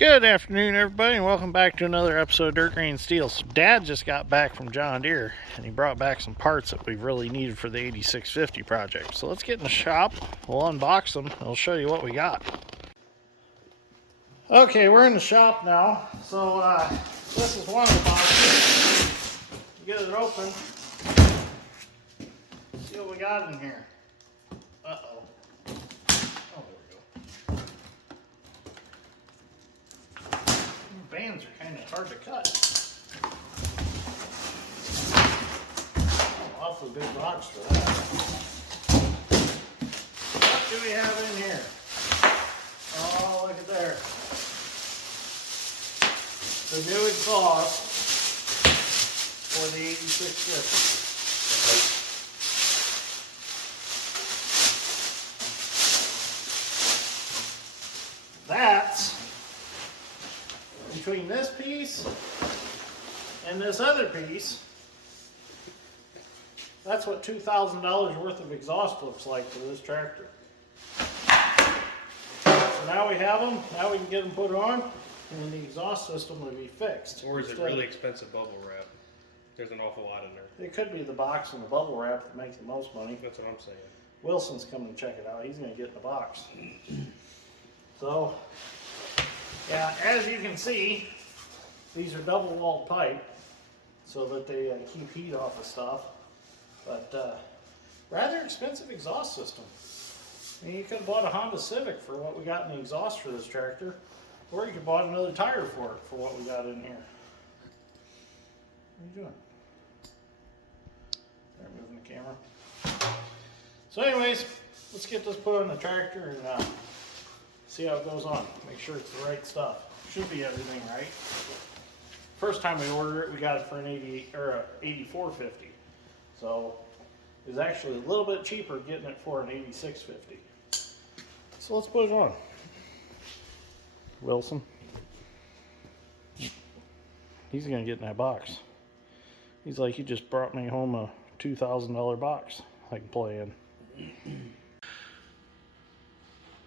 Good afternoon, everybody, and welcome back to another episode of Dirt Green Steel. So Dad just got back from John Deere, and he brought back some parts that we really needed for the 8650 project. So let's get in the shop, we'll unbox them, and I'll show you what we got. Okay, we're in the shop now. So this is one of the boxes. Get it open. See what we got in here. Uh-oh. Oh, there we go. Bands are kind of hard to cut. Oh, awfully big box for that. What do we have in here? Oh, look at there. The new exhaust for the 8650. That's between this piece and this other piece. That's what $2,000 worth of exhaust looks like for this tractor. So now we have them, now we can get them put on, and the exhaust system will be fixed. Or is it really expensive bubble wrap? There's an awful lot in there. It could be the box and the bubble wrap that makes the most money. That's what I'm saying. Wilson's coming to check it out. He's going to get in the box. So, yeah, as you can see, these are double-walled pipe so that they keep heat off of stuff. But rather expensive exhaust system. I mean, you could have bought a Honda Civic for what we got in the exhaust for this tractor, or you could have bought another tire for it for what we got in here. What are you doing? Start moving the camera. So anyways, let's get this put on the tractor and see how it goes on. Make sure it's the right stuff. Should be everything right. First time we ordered it, we got it for an 8450. So it was actually a little bit cheaper getting it for an 8650. So let's put it on. Wilson. He's gonna get in that box. He's like, he just brought me home a $2,000 box I can play in.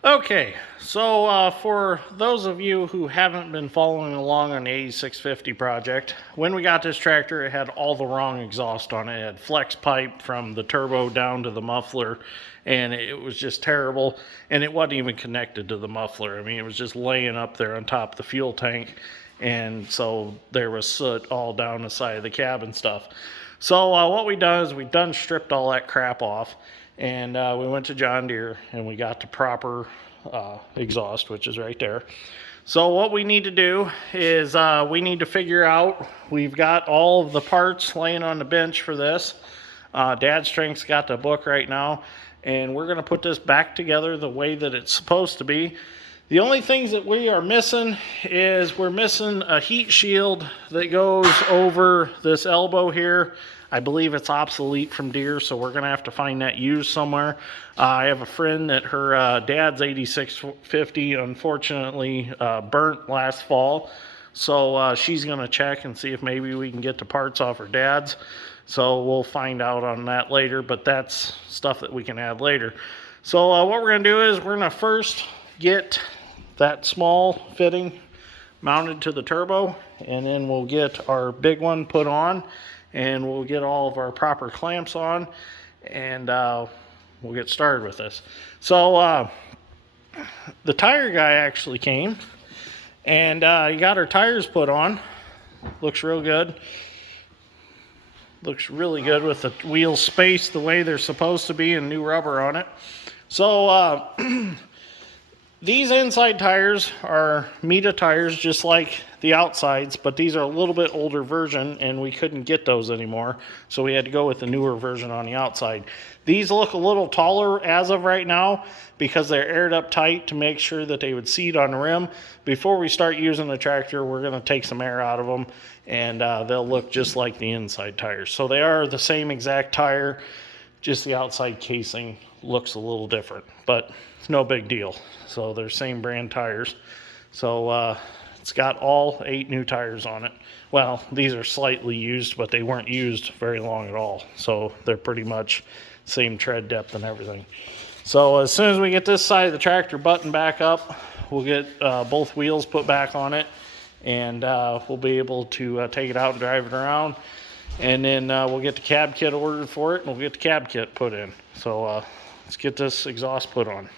Okay, so for those of you who haven't been following along on the 8650 project, when we got this tractor, it had all the wrong exhaust on it. It had flex pipe from the turbo down to the muffler, and it was just terrible, and it wasn't even connected to the muffler. I mean, it was just laying up there on top of the fuel tank, and so there was soot all down the side of the cab and stuff. So what we done is we done stripped all that crap off, and we went to John Deere and we got the proper exhaust, which is right there. So what we need to do is we need to figure out, we've got all of the parts laying on the bench for this. Dad Strength's got the book right now, and we're going to put this back together the way that it's supposed to be. The only things that we are missing is we're missing a heat shield that goes over this elbow here. I believe it's obsolete from Deere, so we're going to have to find that used somewhere. I have a friend that her dad's 8650 unfortunately burnt last fall. So she's going to check and see if maybe we can get the parts off her dad's. So we'll find out on that later, but that's stuff that we can add later. So what we're going to do is we're going to first get that small fitting mounted to the turbo, and then we'll get our big one put on, and we'll get all of our proper clamps on, and we'll get started with this. So the tire guy actually came, and he got our tires put on. Looks real good. Looks really good with the wheels spaced the way they're supposed to be and new rubber on it. So these inside tires are Mita tires, just like the outsides, but these are a little bit older version, and we couldn't get those anymore, so we had to go with the newer version on the outside. These look a little taller as of right now because they're aired up tight to make sure that they would seat on the rim. Before we start using the tractor, we're going to take some air out of them, and they'll look just like the inside tires. So they are the same exact tire, just the outside casing looks a little different, but it's no big deal. So they're same brand tires. So it's got all 8 new tires on it. Well, these are slightly used, but they weren't used very long at all. So they're pretty much same tread depth and everything. So as soon as we get this side of the tractor buttoned back up, we'll get both wheels put back on it, and we'll be able to take it out and drive it around. And then we'll get the cab kit ordered for it, and we'll get the cab kit put in. So let's get this exhaust put on.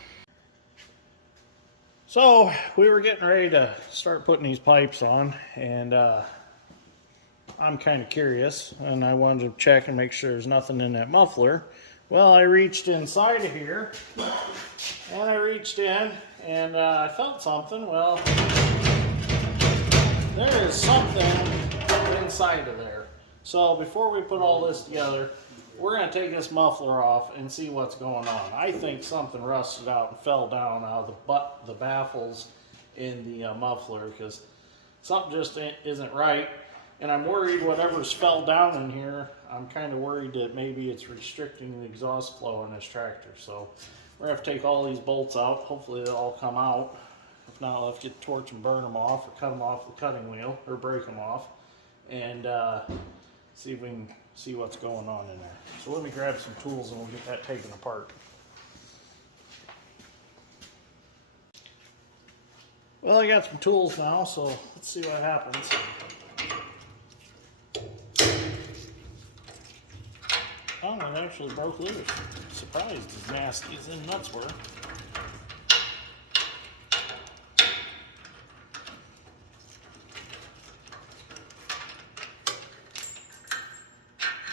So we were getting ready to start putting these pipes on, and I'm kind of curious, and I wanted to check and make sure there's nothing in that muffler. Well, I reached inside of here, and I reached in, and I felt something. Well, there is something inside of there. So before we put all this together, we're going to take this muffler off and see what's going on. I think something rusted out and fell down out of the baffles in the muffler, because something just isn't right. And I'm worried whatever's fell down in here, I'm kind of worried that maybe it's restricting the exhaust flow in this tractor. So we're going to have to take all these bolts out. Hopefully they'll all come out. If not, I'll have to get the torch and burn them off, or cut them off with the cutting wheel, or break them off, and see if we can see what's going on in there. So let me grab some tools and we'll get that taken apart. Well, I got some tools now, so let's see what happens. Oh, it actually broke loose. Surprised as nasty as the nuts were.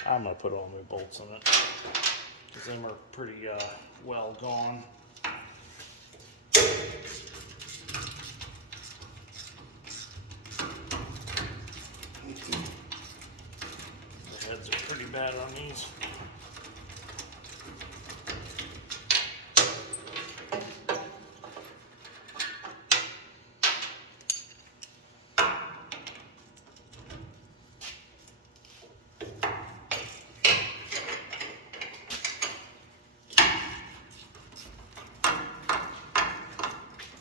I'm going to put all new bolts in it, because them are pretty well gone. The heads are pretty bad on these.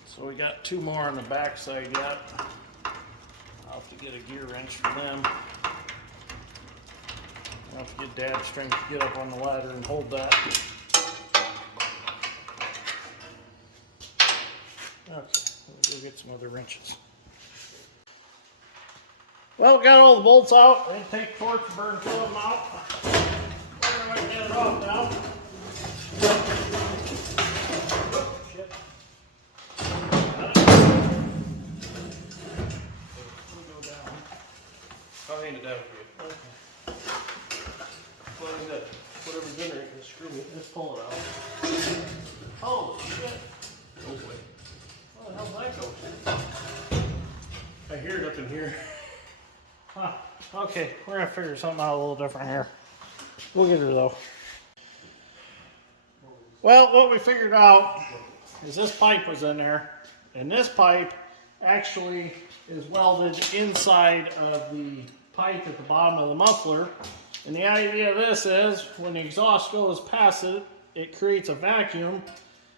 So we got two more on the back side yet. I'll have to get a gear wrench for them. I'll have to get Dad's strength to get up on the ladder and hold that. Okay, we'll go get some other wrenches. Well, we got all the bolts out. We're going to take a torch and burn two of them out. We're going to get it off now. I'll hand it down for you. Okay. Well, is that whatever's in there, you can screw it. Just pull it out. Holy shit. Oh boy. Where the hell did that go? I hear it up in here. Huh. Okay, we're gonna figure something out a little different here. We'll get her though. Well, what we figured out is this pipe was in there, and this pipe actually is welded inside of the pipe at the bottom of the muffler. And the idea of this is when the exhaust goes past it, it creates a vacuum,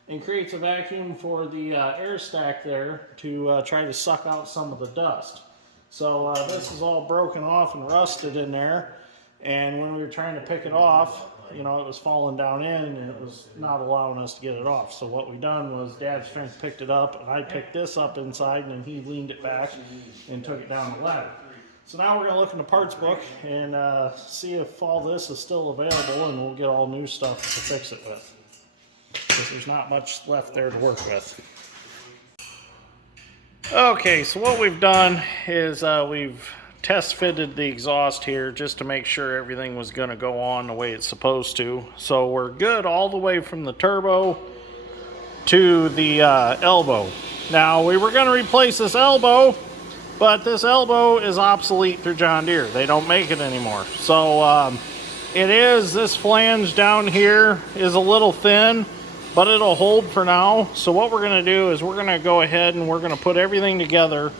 and creates a vacuum for the air stack there to try to suck out some of the dust. So this is all broken off and rusted in there, and when we were trying to pick it off, you know, it was falling down in and it was not allowing us to get it off. So what we done was Dad's strength picked it up, and I picked this up inside, and then he leaned it back and took it down the ladder. So now we're going to look in the parts book and see if all this is still available, and we'll get all new stuff to fix it with, because there's not much left there to work with. Okay, so what we've done is we've test fitted the exhaust here just to make sure everything was going to go on the way it's supposed to. So we're good all the way from the turbo to the elbow. Now we were going to replace this elbow, but this elbow is obsolete through John Deere. They don't make it anymore. So this flange down here is a little thin, but it'll hold for now. So what we're going to do is we're going to go ahead and we're going to put everything together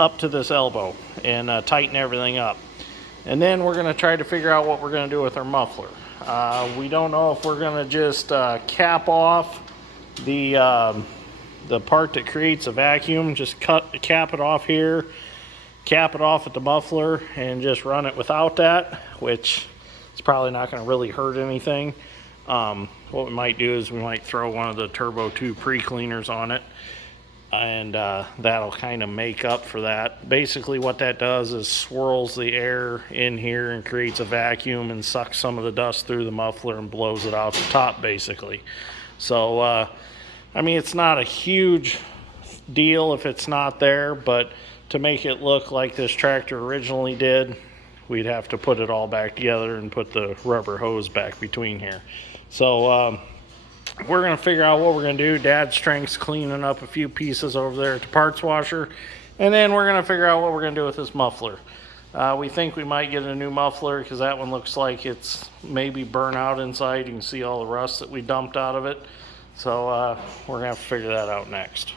up to this elbow and tighten everything up. And then we're going to try to figure out what we're going to do with our muffler. We don't know if we're going to just cap off the part that creates a vacuum, just cap it off here, cap it off at the muffler, and just run it without that, which is probably not going to really hurt anything. What we might do is we might throw one of the Turbo 2 pre-cleaners on it and that'll kind of make up for that. Basically what that does is swirls the air in here and creates a vacuum and sucks some of the dust through the muffler and blows it out the top basically. So I mean, it's not a huge deal if it's not there, but to make it look like this tractor originally did, we'd have to put it all back together and put the rubber hose back between here. So we're going to figure out what we're going to do. Dad's strength's cleaning up a few pieces over there at the parts washer. And then we're going to figure out what we're going to do with this muffler. We think we might get a new muffler because that one looks like it's maybe burnt out inside. You can see all the rust that we dumped out of it. So we're going to have to figure that out next.